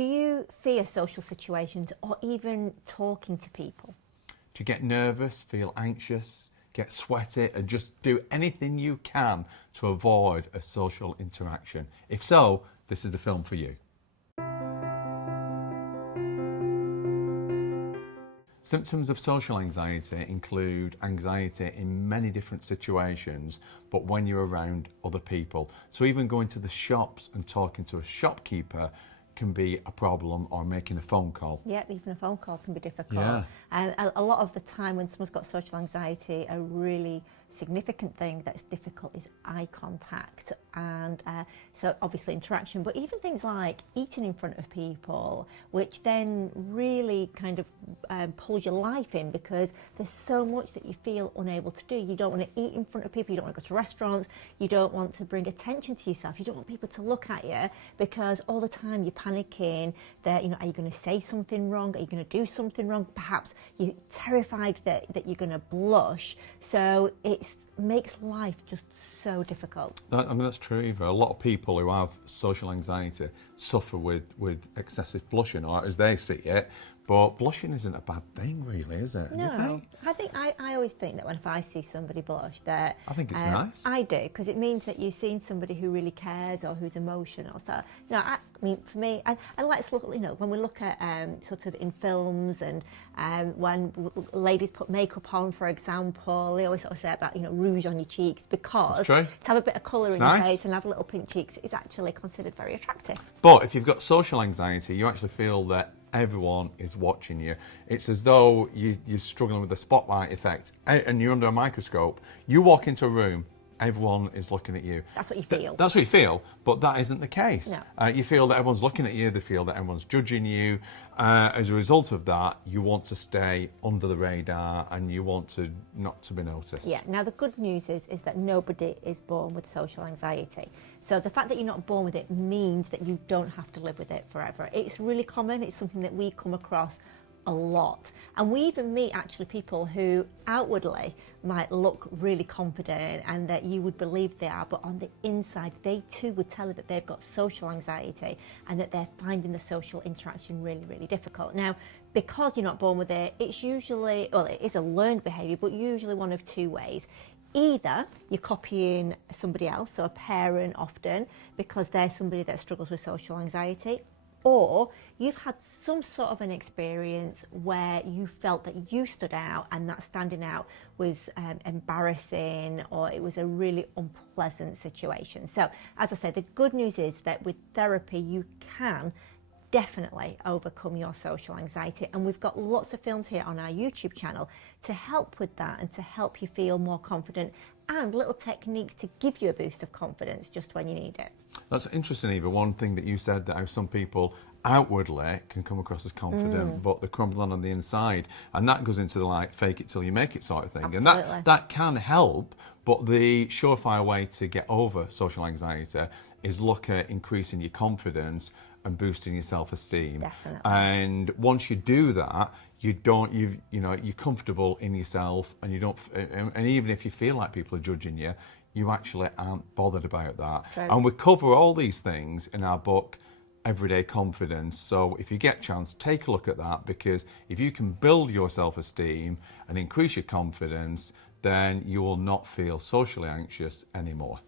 Do you fear social situations or even talking to people? Do you get nervous, feel anxious, get sweaty, and just do anything you can to avoid a social interaction? If so, this is the film for you. Symptoms of social anxiety include anxiety in many different situations, but when you're around other people. So even going to the shops and talking to a shopkeeper can be a problem, or making a phone call. Yeah, even a phone call can be difficult. Yeah. And a lot of the time when someone's got social anxiety, a really significant thing that's difficult is eye contact, and so obviously interaction, but even things like eating in front of people, which then really kind of pulls your life in, because there's so much that you feel unable to do. You don't want to eat in front of people, you don't want to go to restaurants, you don't want to bring attention to yourself, you don't want people to look at you, because all the time you're panicking that, are you going to say something wrong, are you going to do something wrong, perhaps you're terrified that you're going to blush, so it makes life just so difficult. That's true, Eva. A lot of people who have social anxiety suffer with excessive blushing, or as they see it. But blushing isn't a bad thing, really, is it? No, I always think that if I see somebody blush, that I think it's nice. I do, because it means that you've seen somebody who really cares or who's emotional. So, I mean, for me, and let's look, when we look at sort of in films, and when ladies put makeup on, for example, they always sort of say about rouge on your cheeks, because to have a bit of colour in your face and have little pink cheeks is actually considered very attractive. But if you've got social anxiety, you actually feel that everyone is watching you. It's as though you're struggling with the spotlight effect, and you're under a microscope. You walk into a room, everyone is looking at you. That's what you feel. That's what you feel, but that isn't the case. No. You feel that everyone's looking at you, they feel that everyone's judging you. As a result of that, you want to stay under the radar, and you want to not to be noticed. Yeah, now the good news is that nobody is born with social anxiety. So the fact that you're not born with it means that you don't have to live with it forever. It's really common, it's something that we come across a lot. And we even meet actually people who outwardly might look really confident and that you would believe they are, but on the inside they too would tell you that they've got social anxiety and that they're finding the social interaction really, really difficult. Now, because you're not born with it, it's usually, it is a learned behaviour, but usually one of two ways. Either you're copying somebody else, so a parent often, because they're somebody that struggles with social anxiety, or you've had some sort of an experience where you felt that you stood out and that standing out was embarrassing, or it was a really unpleasant situation. So, as I said, the good news is that with therapy you can definitely overcome your social anxiety, and we've got lots of films here on our YouTube channel to help with that and to help you feel more confident, and little techniques to give you a boost of confidence just when you need it. That's interesting, Eva. One thing that you said, that how some people outwardly can come across as confident, but they're crumbling on the inside, and that goes into the fake it till you make it sort of thing. Absolutely. And that can help, but the surefire way to get over social anxiety is look at increasing your confidence and boosting your self-esteem. Definitely. And once you do that, you're comfortable in yourself, and you don't. And even if you feel like people are judging you, you actually aren't bothered about that. True. And we cover all these things in our book, Everyday Confidence. So if you get a chance, take a look at that, because if you can build your self-esteem and increase your confidence, then you will not feel socially anxious anymore.